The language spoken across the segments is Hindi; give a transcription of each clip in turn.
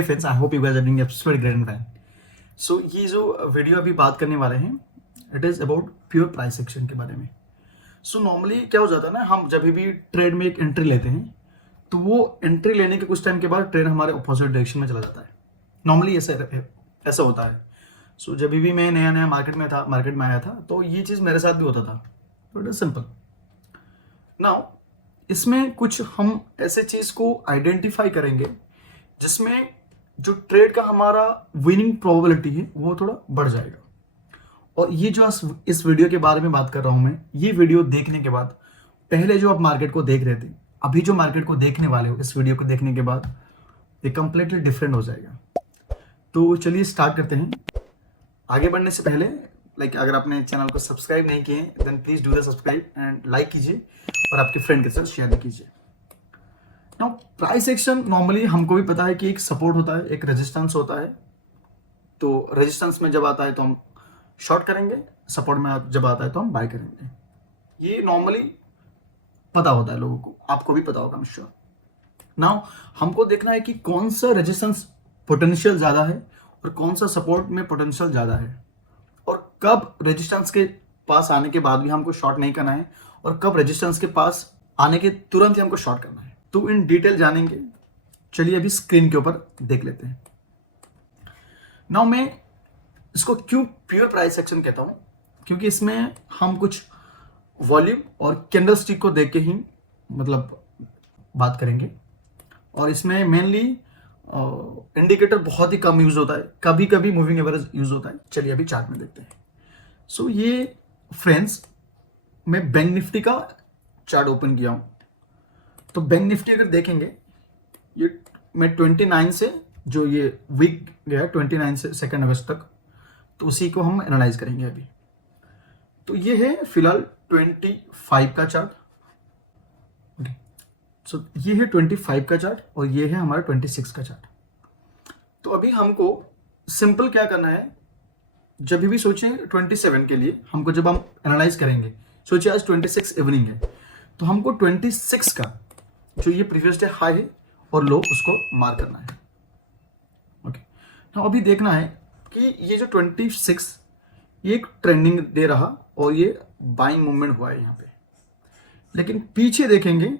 Hey friends, I hope you guys are doing absolutely great and fine. So ये जो वीडियो अभी बात करने वाले हैं, it is about pure price action के बारे में. सो नॉर्मली क्या हो जाता है ना, हम जब भी ट्रेड में एक एंट्री लेते हैं तो वो एंट्री लेने के कुछ टाइम के बाद ट्रेड हमारे अपोजिट डायरेक्शन में चला जाता है. नॉर्मली ऐसा होता है. सो जब भी मैं नया नया मार्केट में आया था तो ये चीज़ मेरे साथ भी होता था. तो इट इज़ सिंपल. नाउ इसमें कुछ हम ऐसे चीज़ को आइडेंटिफाई करेंगे जिसमें जो ट्रेड का हमारा विनिंग प्रोबेबिलिटी है वो थोड़ा बढ़ जाएगा. और ये जो इस वीडियो के बारे में बात कर रहा हूं मैं, ये वीडियो देखने के बाद, पहले जो आप मार्केट को देख रहे थे, अभी जो मार्केट को देखने वाले हो इस वीडियो को देखने के बाद, ये कंप्लीटली डिफरेंट हो जाएगा. तो चलिए स्टार्ट करते हैं. आगे बढ़ने से पहले अगर आपने चैनल को सब्सक्राइब नहीं किए then please do the subscribe and like कीजिए और आपके फ्रेंड के साथ शेयर भी कीजिए. नाउ प्राइस एक्शन नॉर्मली हमको भी पता है कि एक सपोर्ट होता है, एक रेजिस्टेंस होता है. तो रेजिस्टेंस में जब आता है तो हम शॉर्ट करेंगे, सपोर्ट में जब आता है तो हम बाय करेंगे. ये नॉर्मली पता होता है लोगों को, आपको भी पता होगा मैं श्योर. नाउ हमको देखना है कि कौन सा रेजिस्टेंस पोटेंशियल ज्यादा है और कौन सा सपोर्ट में पोटेंशियल ज्यादा है, और कब रेजिस्टेंस के पास आने के बाद भी हमको शॉर्ट नहीं करना है और कब रेजिस्टेंस के पास आने के तुरंत ही हमको शॉर्ट करना है. तो इन डिटेल जानेंगे. चलिए अभी स्क्रीन के ऊपर देख लेते हैं. नाउ मैं इसको क्यों प्योर प्राइस एक्शन कहता हूं, क्योंकि इसमें हम कुछ वॉल्यूम और कैंडल स्टिक को देख के ही बात करेंगे. और इसमें मेनली इंडिकेटर बहुत ही कम यूज होता है, कभी कभी मूविंग एवरेज यूज होता है. चलिए अभी चार्ट में देखते हैं. सो ये फ्रेंड्स, मैं बैंक निफ्टी का चार्ट ओपन किया हूं. तो बैंक निफ्टी अगर देखेंगे, ये मैं 29 से जो ये वीक गया 29 से 2 अगस्त तक, तो उसी को हम एनालाइज करेंगे अभी. तो ये है फिलहाल 25 का चार्ट. ओके, सो ये है 25 का चार्ट और ये है हमारा 26 का चार्ट. तो अभी हमको सिंपल क्या करना है, जब भी सोचें 27 के लिए हमको, जब हम एनालाइज करेंगे, सोचिए आज 26 इवनिंग है, तो हमको 26 का जो ये प्रीवियस डे हाई है और लो, उसको मार्क करना है. ओके, तो अभी देखना है कि ये जो 26 ये एक ट्रेंडिंग दे रहा और ये बाइंग मूवमेंट हुआ है यहाँ पे. लेकिन पीछे देखेंगे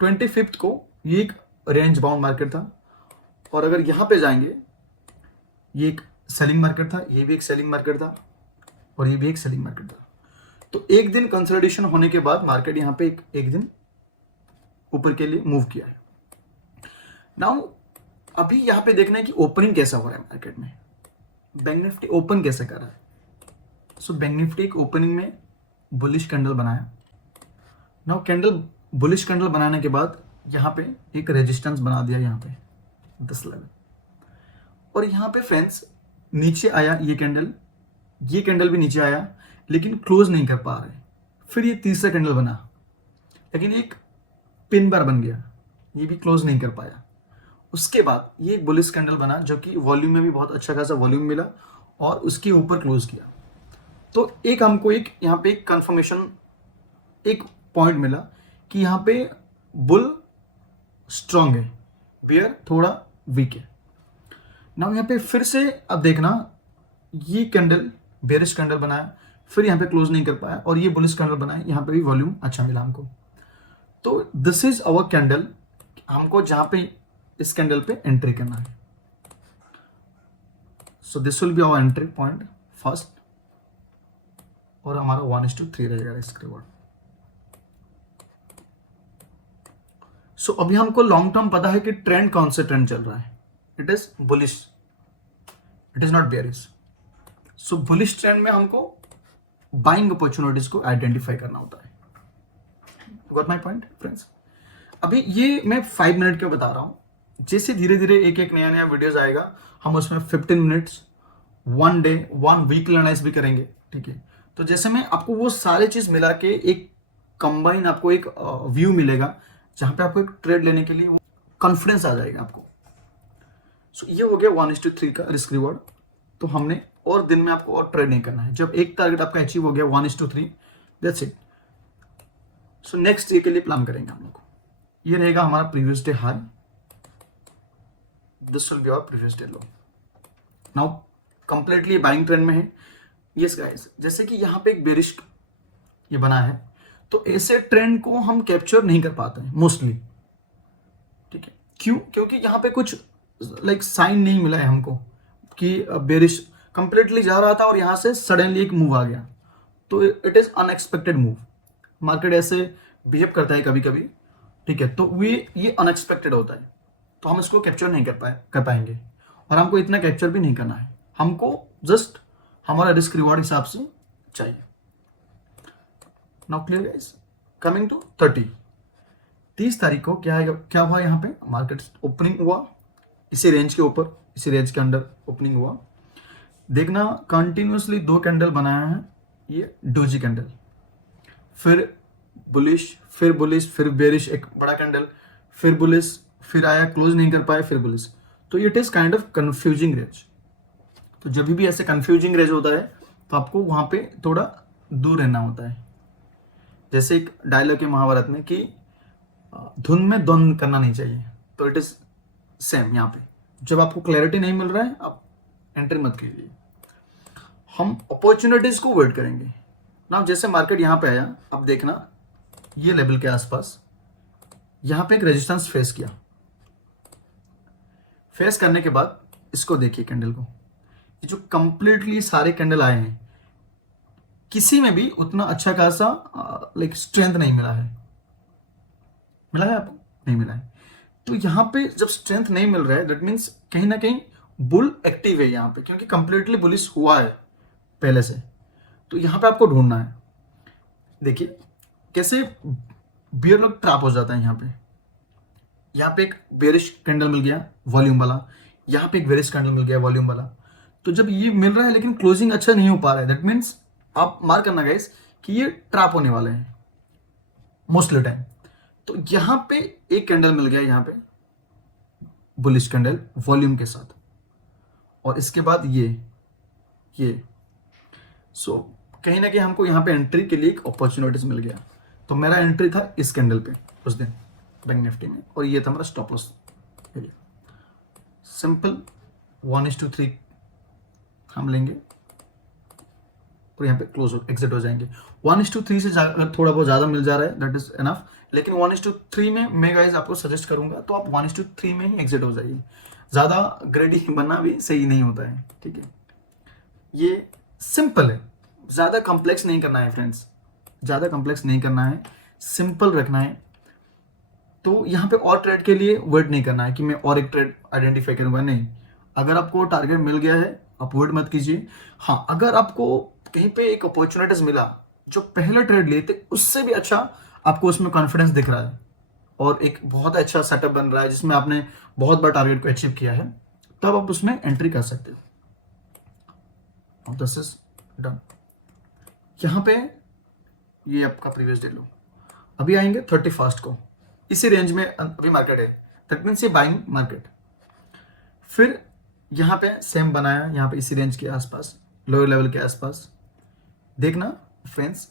25 को, ये एक रेंज बाउंड मार्केट था. और अगर यहाँ पे जाएंगे, ये एक सेलिंग मार्केट था, ये भी एक सेलिंग मार्केट था और ये भी एक सेलिंग मार्केट था. तो एक दिन कंसोलिडेशन होने के बाद मार्केट यहाँ पे एक दिन ऊपर के लिए मूव किया है. नाउ अभी यहाँ पे देखना है कि ओपनिंग कैसा हो रहा है मार्केट में, बैंक निफ्टी ओपन कैसे कर रहा है. सो बैंक निफ्टी एक ओपनिंग में बुलिश कैंडल बनाया. नाउ कैंडल बुलिश कैंडल बनाने के बाद यहाँ पे एक रेजिस्टेंस बना दिया यहाँ पे 10 लेवल. और यहाँ पे फ्रेंड्स नीचे आया ये कैंडल भी नीचे आया, लेकिन क्लोज नहीं कर पा रहे. फिर ये तीसरा कैंडल बना, लेकिन एक पिन बार बन गया, ये भी क्लोज नहीं कर पाया. उसके बाद ये एक बुलिश कैंडल बना जो कि वॉल्यूम में भी बहुत अच्छा खासा वॉल्यूम मिला और उसके ऊपर क्लोज किया. तो एक हमको एक यहाँ पे एक कंफर्मेशन, एक पॉइंट मिला कि यहाँ पे बुल स्ट्रांग है, बियर थोड़ा वीक है. नाउ यहाँ पे फिर से अब देखना, ये कैंडल बेरिश कैंडल बनाया, फिर यहाँ पे क्लोज नहीं कर पाया और ये बुलिश कैंडल बनाया, यहाँ पे भी वॉल्यूम अच्छा मिला हमको. तो दिस इज आवर कैंडल, हमको जहां पे इस कैंडल पे एंट्री करना है. So this will be our entry point first, और हमारा 1:3 रहेगा इसके बाद. सो अभी हमको लॉन्ग टर्म पता है कि ट्रेंड कौन से ट्रेंड चल रहा है, it is bullish, it is not bearish. So bullish trend में हमको बाइंग अपॉर्चुनिटीज को आइडेंटिफाई करना होता है. Got my point friends. अभी ये मैं 5 मिनट का बता रहा हूं. जैसे धीरे धीरे एक एक नया वीडियोस आएगा, हम उसमें 15 मिनट्स, 1 डे, 1 वीक एनालाइज भी करेंगे. ठीक है, तो जैसे मैं आपको वो सारे चीज मिला के एक कंबाइन आपको एक व्यू मिलेगा, जहां पे आपको एक ट्रेड लेने के लिए वो कॉन्फिडेंस आ जाएगा आपको. सो ये हो गया 1:3 का रिस्क रिवॉर्ड. तो हमने और दिन में आपको और ट्रेड नहीं करना है. जब एक टारगेट आपका अचीव हो गया 1:3, that's it. So next day के लिए प्लान करेंगे हम लोग. ये रहेगा हमारा previous day high, this will be our previous day low. Now completely buying trend में है। यस गाइस, जैसे कि यहाँ पे एक बेरिश ये बना है, तो ऐसे ट्रेंड को हम कैप्चर नहीं कर पाते हैं मोस्टली, ठीक है। क्यों? क्योंकि यहाँ पे कुछ लाइक साइन नहीं मिला है हमको कि बेरिश कंप्लीटली जा रहा था और यहाँ से सडनली एक मूव आ गया, तो it is unexpected move. Market ऐसे बिहेव करता है कभी कभी, ठीक है, तो ये अनएक्सपेक्टेड होता है, तो हम इसको कैप्चर नहीं कर पाएंगे, और हमको इतना कैप्चर भी नहीं करना है, हमको जस्ट हमारा रिस्क रिवॉर्ड हिसाब से चाहिए। Now clear guys, coming to 30 तारीख को क्या हुआ यहाँ पे, मार्केट ओपनिंग हुआ इसी रेंज के ऊपर, इसी रेंज के अंडर ओपनिंग हुआ। देखना कंटिन्यूसली 2 कैंडल बनाया है, ये डोजी कैंडल, फिर बुलिश, फिर बेरिश एक बड़ा कैंडल, फिर बुलिश, फिर आया क्लोज नहीं कर पाए, फिर बुलिश। तो it is kind of confusing range. तो जब भी ऐसे कंफ्यूजिंग रेंज होता है तो आपको वहां पे थोड़ा दूर रहना होता है। जैसे एक डायलॉग है महाभारत में कि धुन में द्वंद करना नहीं चाहिए, तो इट इज सेम यहाँ पे। जब आपको क्लैरिटी नहीं मिल रहा है आप एंट्री मत कीजिए, हम अपॉर्चुनिटीज को वेट करेंगे ना। जैसे मार्केट यहाँ पे आया, अब देखना ये लेवल के आसपास यहाँ पे एक रेजिस्टेंस फेस किया, फेस करने के बाद इसको देखिए कैंडल को, ये जो कंप्लीटली सारे कैंडल आए हैं किसी में भी उतना अच्छा खासा लाइक स्ट्रेंथ नहीं मिला है। मिला है आपको? नहीं मिला है। तो यहाँ पे जब स्ट्रेंथ नहीं मिल रहा है दैट मीन्स कहीं ना कहीं बुल एक्टिव है यहाँ पे, क्योंकि कंप्लीटली बुलिश हुआ है पहले से। तो यहाँ पे आपको ढूंढना है। देखिए कैसे बियर लोग ट्रैप हो जाता है। यहाँ पे एक बेरिश कैंडल मिल गया वॉल्यूम वाला, यहाँ पे एक बेरिश कैंडल मिल गया वॉल्यूम वाला। तो जब ये मिल रहा है लेकिन क्लोजिंग अच्छा नहीं हो पा रहा है, दैट मीन्स आप मार्क करना गाइस कि ये ट्रैप होने वाले हैं मोस्टली टाइम। तो यहाँ पे एक कैंडल मिल गया, यहाँ पे बुलिश कैंडल वॉल्यूम के साथ, और इसके बाद ये सो कहीं ना कहीं हमको यहाँ पे एंट्री के लिए एक अपॉर्चुनिटीज मिल गया। तो मेरा एंट्री था इस कैंडल पे उस दिन बैंक निफ्टी में, और ये था मेरा स्टॉप लॉस एरिया। सिंपल 1:3 हम लेंगे और यहाँ पे क्लोज एग्जिट हो जाएंगे। 1:3 से अगर थोड़ा बहुत ज़्यादा मिल जा रहा है दैट इज एनफ, लेकिन 1:3 में मैं गाइज आपको सजेस्ट करूंगा तो आप 1:3 में ही एग्जिट हो जाइए। ज़्यादा ग्रेडी बनना भी सही नहीं होता है, ठीक है। ये सिंपल है, ज़्यादा कॉम्प्लेक्स नहीं करना है फ्रेंड्स, ज़्यादा कॉम्प्लेक्स नहीं करना है, सिंपल रखना है। तो यहाँ पे और ट्रेड के लिए वेट नहीं करना है कि मैं और एक ट्रेड आइडेंटिफाई करूंगा, नहीं। अगर आपको टारगेट मिल गया है आप वेट मत कीजिए। हाँ, अगर आपको कहीं पे एक अपॉर्चुनिटीज मिला जो पहले ट्रेड लिए थे उससे भी अच्छा, आपको उसमें कॉन्फिडेंस दिख रहा है और एक बहुत अच्छा सेटअप बन रहा है जिसमें आपने बहुत बड़ा टारगेट को अचीव किया है, तब आप उसमें एंट्री कर सकते हो। This is done. यहाँ पे ये आपका प्रीवियस डे लो। अभी आएंगे 31 को, इसी रेंज में अभी मार्केट है, दैट मीन्स ये बाइंग मार्केट। फिर यहाँ पे सेम बनाया, यहाँ पे इसी रेंज के आसपास, लोअर लेवल के आसपास। देखना फ्रेंड्स,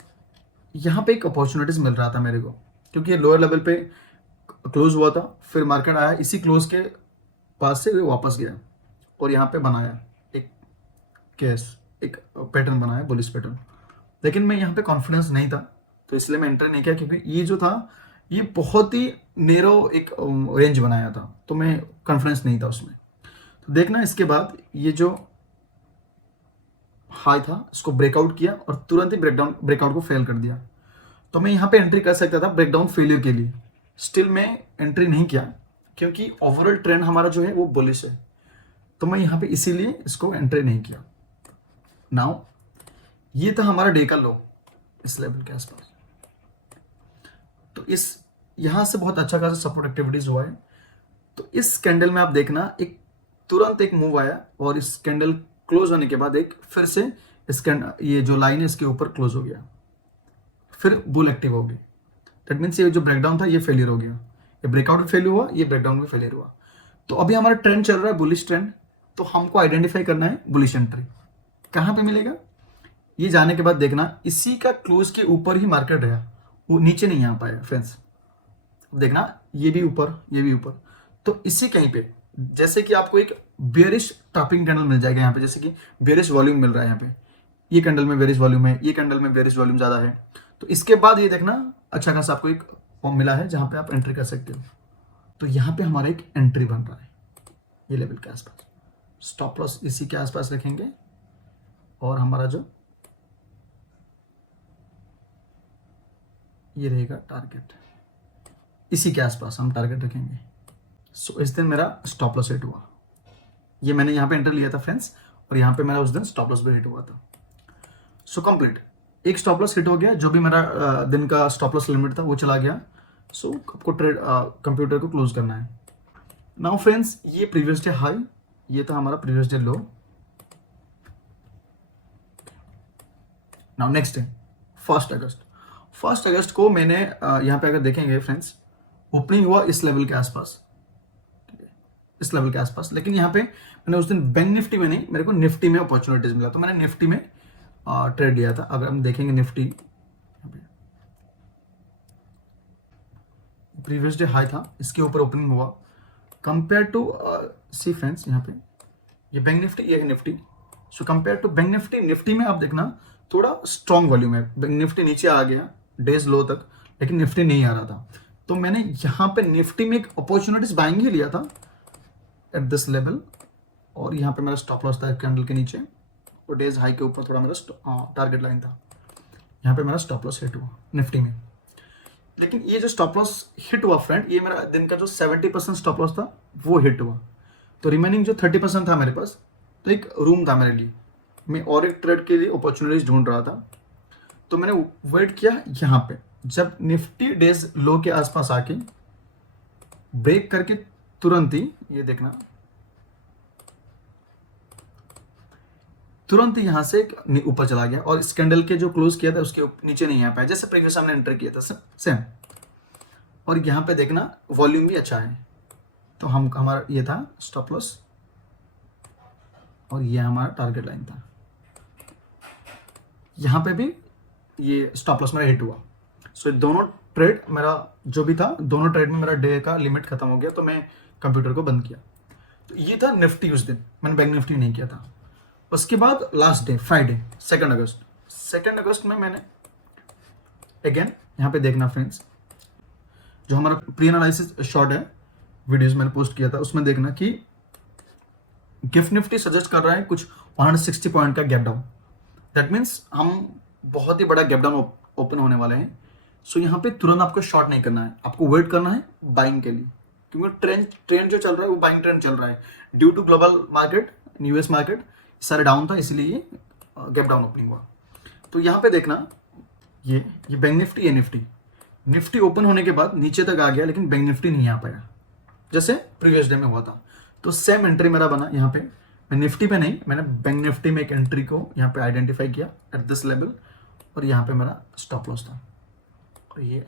यहाँ पे एक अपॉर्चुनिटीज मिल रहा था मेरे को, क्योंकि ये लोअर लेवल पे क्लोज हुआ था, फिर मार्केट आया इसी क्लोज के पास से वापस गया और यहाँ पे बनाया एक एक पैटर्न बनाया, बुलिश पैटर्न। लेकिन मैं यहाँ पे कॉन्फिडेंस नहीं था तो इसलिए मैं एंटर नहीं किया, क्योंकि ये जो था ये बहुत ही नेरो एक रेंज बनाया था, तो मैं कॉन्फिडेंस नहीं था उसमें। तो देखना इसके बाद ये जो हाई था इसको ब्रेकआउट किया और तुरंत ही ब्रेकआउट को फेल कर दिया। तो मैं यहाँ पे एंट्री कर सकता था ब्रेकडाउन फेलियर के लिए, स्टिल मैं एंट्री नहीं किया क्योंकि ओवरऑल ट्रेंड हमारा जो है वो बुलिश है। तो मैं यहाँ पे इसीलिए इसको एंट्री नहीं किया। नाउ ये था हमारा डे का लो इस लेवल के आसपास। तो इस यहाँ से बहुत अच्छा खासा सपोर्ट एक्टिविटीज हुआ है। तो इस कैंडल में आप देखना एक तुरंत एक मूव आया और इस कैंडल क्लोज होने के बाद एक फिर से इस ये जो लाइन है इसके ऊपर क्लोज हो गया, फिर बुल एक्टिव हो गई। दैट मीन्स ये जो ब्रेकडाउन था ये फेलियर हो गया, ये ब्रेकआउट भी फेलियर हुआ, ये ब्रेकडाउन भी फेलियर हुआ। तो अभी हमारा ट्रेंड चल रहा है बुलिश ट्रेंड, तो हमको आइडेंटिफाई करना है बुलिश एंट्री कहाँ पे मिलेगा। ये जाने के बाद देखना इसी का क्लोज के ऊपर ही मार्केट रहा, वो नीचे नहीं आ पाया फ्रेंड्स। देखना ये भी ऊपर, ये भी ऊपर, तो इसी कहीं पे जैसे कि आपको एक बेरिश टॉपिंग कैंडल मिल जाएगा यहाँ पे, जैसे कि बेरिश वॉल्यूम मिल रहा है यहाँ पे, ये कैंडल में बेरिश वॉल्यूम है, ये कैंडल में बेरिश वॉल्यूम ज्यादा है, तो इसके बाद ये देखना अच्छा खासा आपको एक फॉर्म मिला है जहां पे आप एंट्री कर सकते हो। तो यहाँ पे हमारा एक एंट्री बन रहा है ये लेवल के आसपास, स्टॉप लॉस इसी के आसपास रखेंगे और हमारा जो ये रहेगा टारगेट, इसी के आसपास हम टारगेट रखेंगे। सो इस दिन मेरा स्टॉप लॉस हिट हुआ, ये मैंने यहाँ पे एंटर लिया था फ्रेंड्स, और यहाँ पे मेरा उस दिन स्टॉप लॉस भी हिट हुआ था। सो कंप्लीट, एक स्टॉप लॉस हिट हो गया, जो भी मेरा दिन का स्टॉप लॉस लिमिट था वो चला गया। सो आपको ट्रेड कंप्यूटर को क्लोज करना है। नाउ फ्रेंड्स, ये प्रीवियस डे हाई, ये था हमारा previous day low. Now next day 1 अगस्त, 1 अगस्त को मैंने यहाँ पे अगर देखेंगे फ्रेंड्स, ओपनिंग हुआ इस लेवल के आसपास, इस लेवल के आसपास, लेकिन यहाँ पे मैंने उस दिन बैंक निफ्टी में नहीं, मेरे को निफ्टी में अपॉर्चुनिटीज मिला, तो मैंने निफ्टी में ट्रेड लिया था। अगर हम देखेंगे निफ्टी, प्रीवियस डे हाई था, इसके ऊपर ओपनिंग हुआ कंपेयर टू सी फ्रेंड्स, यहाँ पे ये बैंक निफ्टी, ये है Nifty. So compare to bank Nifty, Nifty में आप देखना थोड़ा स्ट्रॉन्ग वॉल्यूम है, बैंक निफ्टी नीचे आ गया डेज लो तक, लेकिन निफ्टी नहीं आ रहा था, तो मैंने यहाँ पे निफ्टी में एक अपॉर्चुनिटीज बाइंग ही लिया था एट दिस लेवल, और यहाँ पे मेरा स्टॉप लॉस था कैंडल के नीचे, और डेज हाई के ऊपर थोड़ा मेरा टारगेट लाइन था, यहाँ पे मेरा स्टॉप लॉस हिट हुआ निफ्टी में। लेकिन ये जो स्टॉप लॉस हिट हुआ फ्रेंड, ये मेरा दिन का जो 70% स्टॉप लॉस था वो हिट हुआ, तो रिमेनिंग जो 30% था मेरे पास, तो एक रूम था मेरे लिए, मैं और एक ट्रेड के लिए अपॉर्चुनिटीज ढूंढ रहा था। तो मैंने वेट किया यहाँ पे, जब निफ्टी डेज लो के आसपास आके ब्रेक करके तुरंत ही, ये देखना तुरंत ही यहां से ऊपर चला गया, और इस कैंडल के जो क्लोज किया था उसके नीचे नहीं आ पाया, जैसे प्रीवियस हमने एंटर किया था सेम। और यहाँ पे देखना वॉल्यूम भी अच्छा है, तो हम हमारा ये था स्टॉप लॉस, और ये हमारा टारगेट लाइन था, यहाँ पे भी ये स्टॉप लॉस मेरा हिट हुआ। सो दोनों ट्रेड मेरा जो भी था, दोनों ट्रेड में मेरा डे का लिमिट खत्म हो गया, तो मैं कंप्यूटर को बंद किया। तो ये था निफ्टी, उस दिन मैंने बैंक निफ्टी नहीं किया था। उसके बाद लास्ट डे फ्राइडे 2 अगस्त, 2 अगस्त में मैंने अगेन यहाँ पे देखना फ्रेंड्स, जो हमारा प्री एनालिसिस शॉर्ट है वीडियोस मैंने पोस्ट किया था, उसमें देखना कि गिफ्ट निफ्टी सजेस्ट कर रहा है कुछ 160 पॉइंट का गैप डाउन, दैट मीन्स हम बहुत ही बड़ा गैप डाउन ओपन होने वाले हैं। सो यहाँ पे तुरंत आपको शॉर्ट नहीं करना है, आपको वेट करना है बाइंग के लिए, क्योंकि ट्रेंड जो चल रहा है वो बाइंग ट्रेंड चल रहा है, due to global market, US market सारे डाउन था, इसलिए ये गैप डाउन ओपनिंग हुआ। तो यहाँ पे देखना ये बैंक निफ्टी, ये निफ्टी ओपन होने के बाद नीचे तक आ गया, लेकिन बैंक निफ्टी नहीं आ पाया जैसे प्रीवियस डे में हुआ था। तो सेम एंट्री मेरा बना यहाँ पे, मैं निफ्टी पे नहीं, मैंने बैंक निफ्टी में एक एंट्री को यहाँ पे आइडेंटिफाई किया एट दिस लेवल, और यहाँ पे मेरा स्टॉप लॉस था, और ये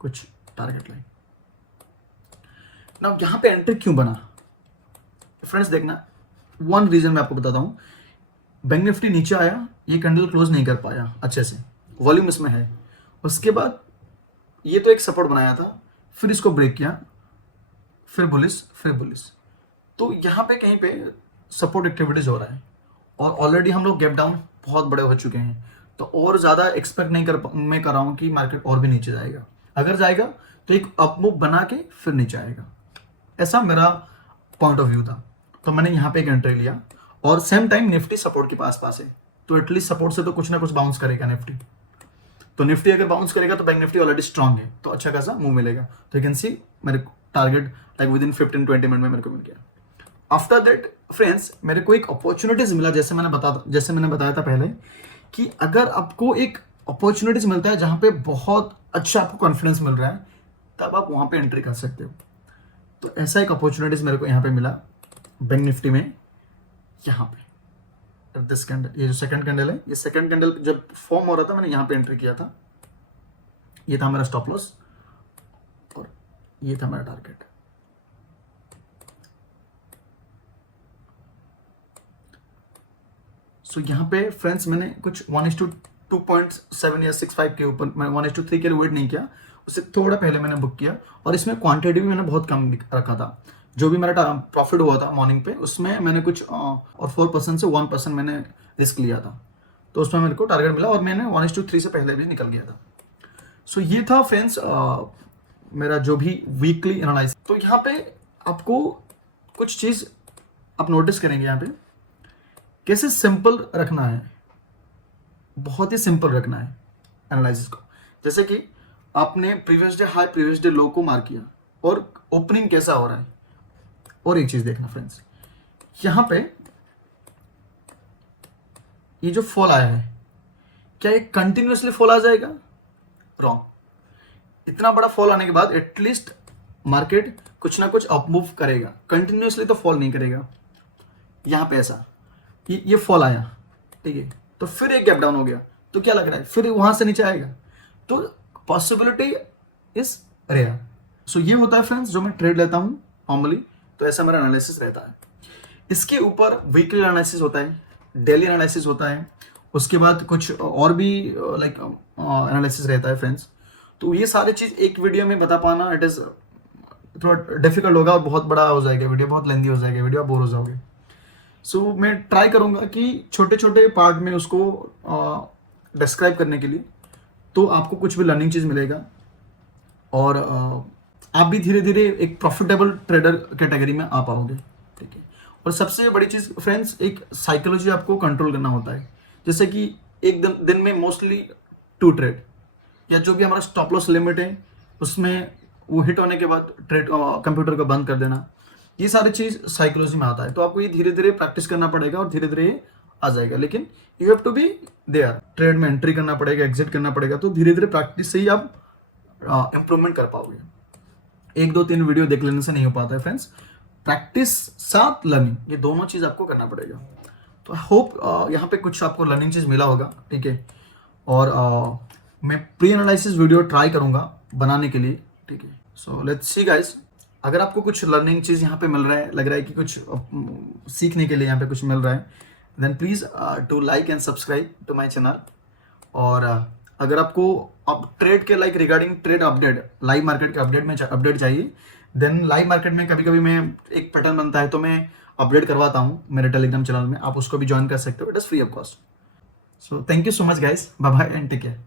कुछ टारगेट लाइन। ना यहाँ पे एंट्री क्यों बना फ्रेंड्स, देखना वन रीजन मैं आपको बताता हूँ। बैंक निफ्टी नीचे आया, ये कैंडल क्लोज नहीं कर पाया अच्छे से, वॉल्यूम इसमें है, उसके बाद ये तो एक सपोर्ट बनाया था, फिर इसको ब्रेक किया, फिर बुलिस, तो यहाँ पे कहीं पे सपोर्ट एक्टिविटीज हो रहा है, और ऑलरेडी हम लोग गैप डाउन बहुत बड़े हो चुके हैं, तो और ज़्यादा एक्सपेक्ट नहीं मैं कर रहा हूँ कि मार्केट और भी नीचे जाएगा, अगर जाएगा तो एक अप मूव बना के फिर नीचे आएगा, ऐसा मेरा पॉइंट ऑफ व्यू था। तो मैंने यहाँ पे एक एंट्री लिया, और सेम टाइम निफ्टी सपोर्ट के पास है, तो एटलीस्ट सपोर्ट से तो कुछ ना कुछ बाउंस करेगा निफ्टी, तो निफ्टी अगर बाउंस करेगा तो बैंक निफ्टी ऑलरेडी स्ट्रांग है, तो अच्छा खासा मूव मिलेगा। तो यू कैन सी मेरे target like with in 15-20 minute में मेरे को मिल गया। आफ्टर दैट फ्रेंड्स, मेरे को एक अपॉर्चुनिटीज मिला, जैसे मैंने बताया था पहले कि अगर आपको एक अपॉर्चुनिटीज मिलता है जहां पे बहुत अच्छा आपको कॉन्फिडेंस मिल रहा है, तब आप वहां पे एंट्री कर सकते हो। तो ऐसा एक अपॉर्चुनिटीज मेरे को यहाँ पे मिला बैंक निफ्टी में, यहाँ पे दिस कैंडल, ये जो सेकंड कैंडल है, ये सेकंड कैंडल जब फॉर्म हो रहा था मैंने यहाँ पे एंट्री किया था, ये था मेरा स्टॉप लॉस, और ये था मेरा टारगेट। सो यहाँ पे फ्रेंड्स मैंने कुछ 1:2.7 या 6.5 के ऊपर, मैं 1:3 के लिए वेट नहीं किया, उससे थोड़ा पहले मैंने बुक किया, और इसमें क्वांटिटी भी मैंने बहुत कम रखा था, जो भी मेरा प्रॉफिट हुआ था मॉर्निंग पे, उसमें मैंने कुछ और 4% से 1% मैंने रिस्क लिया था, तो उसमें मेरे को टारगेट मिला और मैंने 1:3 से पहले भी निकल गया था। सो ये था फ्रेंड्स मेरा जो भी वीकली एनालाइसिस। तो यहाँ पे आपको कुछ चीज़ आप नोटिस करेंगे यहाँ पे, कैसे सिंपल रखना है, बहुत ही सिंपल रखना है एनालिसिस को। जैसे कि आपने previous day high previous day लो को मार्क किया और ओपनिंग कैसा हो रहा है। और एक चीज देखना फ्रेंड्स, यहां पे ये जो फॉल आया है, क्या ये कंटिन्यूअसली फॉल आ जाएगा? रॉन्ग। इतना बड़ा फॉल आने के बाद एटलीस्ट मार्केट कुछ ना कुछ अपमूव करेगा, कंटिन्यूअसली तो फॉल नहीं करेगा। यहां पे ऐसा ये फॉल आया, ठीक है, तो फिर एक गैप डाउन हो गया, तो क्या लग रहा है फिर वहां से नीचे आएगा, तो पॉसिबिलिटी इज रेयर। सो ये होता है फ्रेंड्स जो मैं ट्रेड लेता हूं नॉर्मली, तो ऐसा मेरा एनालिसिस रहता है। इसके ऊपर वीकली एनालिसिस होता है, डेली एनालिसिस होता है, उसके बाद कुछ और भी लाइक एनालिसिस रहता है फ्रेंड्स। तो ये सारी चीज एक वीडियो में बता पाना इट इज थोड़ा डिफिकल्ट होगा और बहुत बड़ा हो जाएगा वीडियो, बहुत लेंदी हो जाएगा वीडियो, आप बोर हो जाओगे। सो मैं ट्राई करूंगा कि छोटे छोटे पार्ट में उसको डिस्क्राइब करने के लिए, तो आपको कुछ भी लर्निंग चीज मिलेगा और आप भी धीरे धीरे एक प्रॉफिटेबल ट्रेडर कैटेगरी में आ पाओगे, ठीक है। और सबसे बड़ी चीज फ्रेंड्स, एक साइकोलॉजी आपको कंट्रोल करना होता है। जैसे कि एक दिन में मोस्टली 2 ट्रेड, या जो भी हमारा स्टॉप लॉस लिमिट है उसमें वो हिट होने के बाद ट्रेड कंप्यूटर को बंद कर देना, ये सारी चीज साइकोलॉजी में आता है। तो आपको ये धीरे धीरे प्रैक्टिस करना पड़ेगा और धीरे धीरे आ जाएगा, लेकिन you have to be there. Trade में एंट्री करना पड़ेगा, एग्जिट करना पड़ेगा, तो धीरे धीरे प्रैक्टिस से ही आप इंप्रूवमेंट कर पाओगे। 1 2 3 वीडियो देख लेने से नहीं हो पाता है फ्रेंड्स, प्रैक्टिस साथ लर्निंग, ये दोनों चीज आपको करना पड़ेगा। तो आई होप यहाँ पे कुछ आपको लर्निंग चीज मिला होगा, ठीक है। और मैं प्री एनालिसिस वीडियो ट्राई करूंगा बनाने के लिए, ठीक है। सो लेट्स सी गाइस, अगर आपको कुछ लर्निंग चीज यहाँ पे मिल रहा है, लग रहा है कि कुछ सीखने के लिए यहाँ पे कुछ मिल रहा है, then please do like and subscribe to my channel. और अगर आपको अब ट्रेड के like regarding trade update, live market के अपडेट में अपडेट चाहिए, देन लाइव मार्केट में कभी कभी मैं एक पैटर्न बनता है तो मैं अपडेट करवाता हूँ मेरे टेलीग्राम चैनल में, आप उसको भी ज्वाइन कर सकते हो, it is free of cost. So thank you so much guys, bye bye and take care.